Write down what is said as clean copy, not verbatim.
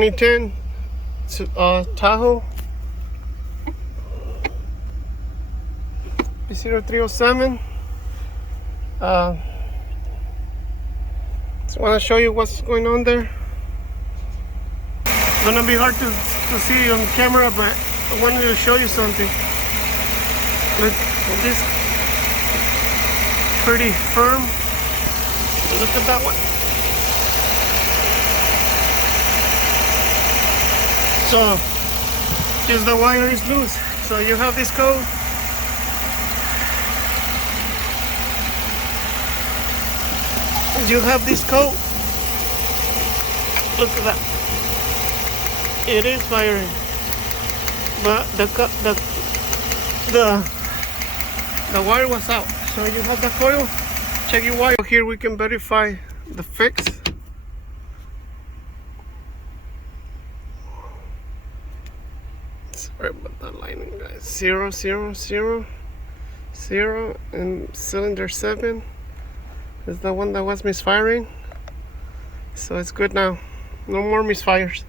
2010 Tahoe p0300. Just want to show you what's going on there. It's gonna be hard to see on camera, but I wanted to show you something. Look at this, pretty firm. Look at that one. So just the wire is loose. So you have this code. You have this code. Look at that. It is firing, but the wire was out. So you have the coil. Check your wire. Here we can verify the fix. Sorry about that lining, guys. 0, 0, 0, 0, and cylinder 7 is the one that was misfiring. So it's good now. No more misfires.